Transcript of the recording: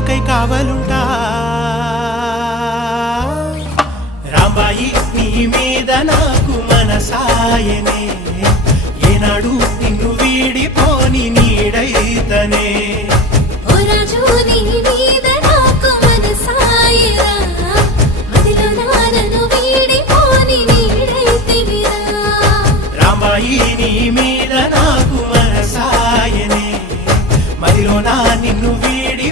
కొడుకై కావలుంటా రాంబాయి నీ మీద నాకు మనసాయనే ఏనాడు నిన్ను వీడిపోని నీడైతనే మీద నాకు మనసాయనే మదిలో నా నిన్ను వీడి